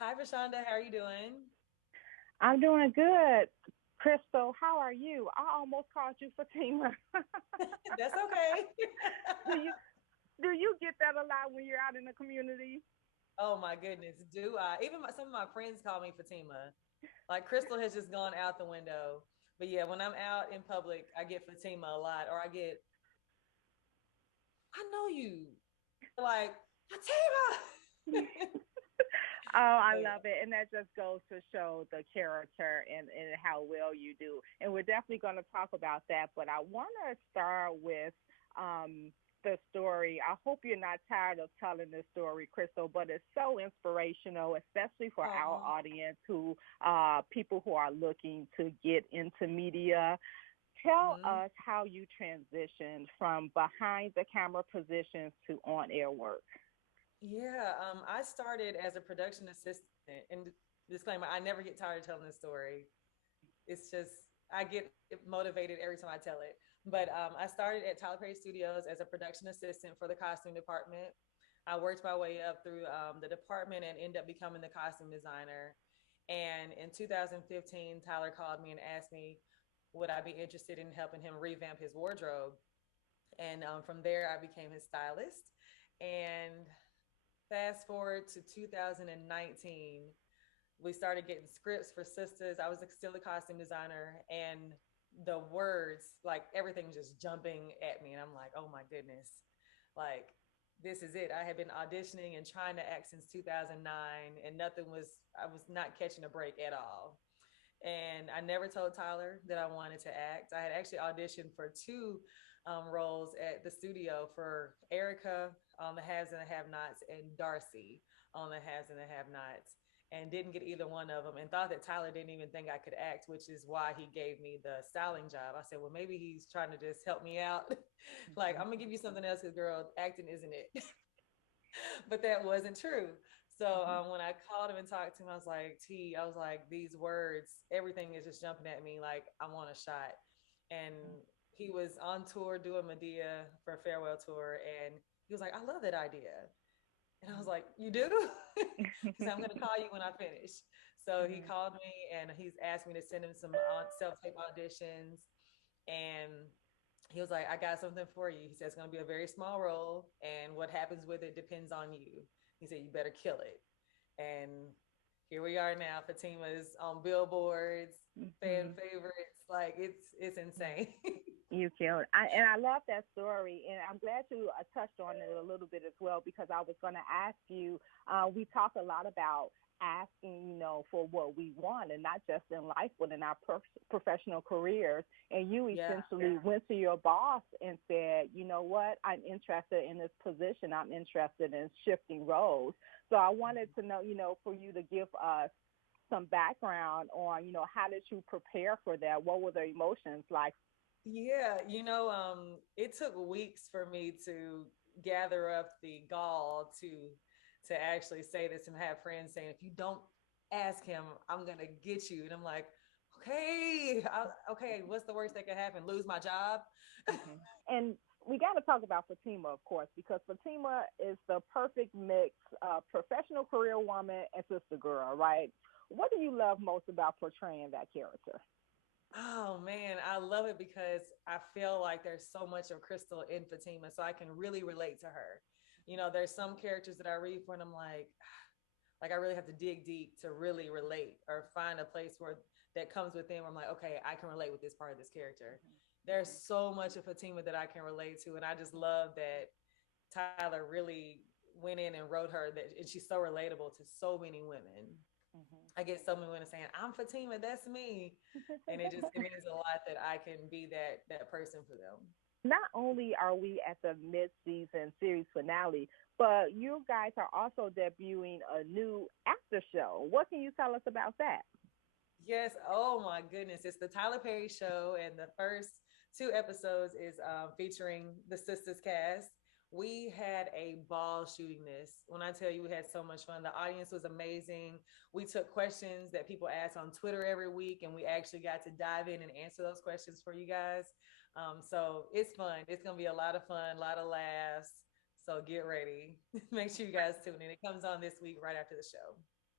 Hi, Vashonda. How are you doing? I'm doing good. Crystal, how are you? I almost called you Fatima. That's okay. do you do you get that a lot when you're out in the community? Oh my goodness, do I? Even some of my friends call me Fatima. Like Crystal has just gone out the window. But yeah, when I'm out in public, I get Fatima a lot, or I get, I know you. Like, Fatima. Oh, I But love it. And that just goes to show the character and how well you do. And we're definitely going to talk about that. But I want to start with um, the story. I hope you're not tired of telling this story, Crystal, but it's so inspirational, especially for our oh, audience people who are looking to get into media. Tell mhm. us how you transitioned from behind the camera positions to on air work. Yeah, I started as a production assistant, and disclaimer, I never get tired of telling this story. It's just I get motivated every time I tell it. But I started at Tyler Perry Studios as a production assistant for the costume department. I worked my way up through the department and ended up becoming the costume designer. And in 2015, Tyler called me and asked me would I be interested in helping him revamp his wardrobe. And from there, I became his stylist. And fast forward to 2019, we started getting scripts for Sistas. I was still a costume designer, and the words, like everything, just jumping at me, and I'm like, oh my goodness, like this is it. I had been auditioning and trying to act since 2009, and nothing was. I was not catching a break at all. And I never told Tyler that I wanted to act. I had actually auditioned for two roles at the studio for Erica on The Haves and the Have Nots and Darcy on The Haves and the Have Nots, and didn't get either one of them, and thought that Tyler didn't even think I could act, which is why he gave me the styling job. I said, well, maybe he's trying to just help me out. Like, I'm Mhm. gonna give you something else because, girl, acting isn't it. But that wasn't true. So Mhm. when I called him and talked to him, I was like, T, I was like, these words, everything is just jumping at me like I want a shot. And he was on tour doing Medea for a farewell tour, and he was like, I love that idea. And I was like, you do? He said, I'm going to call you when I finish. So he Mhm. called me and he's asked me to send him some self-tape auditions. And he was like, I got something for you. He said, it's going to be a very small role, and what happens with it depends on you. He said, you better kill it. And here we are now. Fatima is on billboards, fan Mhm. favorites. Like it's insane. You killed. And I love that story, and I'm glad you touched on it a little bit as well because I was going to ask you. We talk a lot about asking, for what we want, and not just in life, but in our professional careers. And you Yeah. essentially went to your boss and said, you know what, I'm interested in this position. I'm interested in shifting roles. So I wanted to know, for you to give us some background on, how did you prepare for that? What were the emotions like? Yeah, it took weeks for me to gather up the gall to actually say this and have friends saying, if you don't ask him, I'm gonna get you. And I'm like, okay, what's the worst that could happen? Lose my job? Hmm. And we got to talk about Fatima, of course, because Fatima is the perfect mix of professional career woman and sister girl, right? What do you love most about portraying that character? Oh man, I love it because I feel like there's so much of Crystal in Fatima, so I can really relate to her. There's some characters that I read for, and I'm like I really have to dig deep to really relate or find a place where that comes within where I'm like, okay, I can relate with this part of this character. There's Hmm. so much of Fatima that I can relate to, and I just love that Tyler really went in and wrote her that, and she's so relatable to so many women. Hmm. I get so many women saying, "I'm Fatima, that's me," and it means a lot that I can be that person for them. Not only are we at the mid-season series finale, but you guys are also debuting a new after show. What can you tell us about that? Yes. Oh my goodness. It's the Tyler Perry show, and the first two episodes is featuring the Sistas cast. We had a ball shooting this. When I tell you we had so much fun, the audience was amazing. We took questions that people asked on Twitter every week, and we actually got to dive in and answer those questions for you guys. So it's fun. It's going to be a lot of fun, a lot of laughs. So get ready. Make sure you guys tune in. It comes on this week right after the show.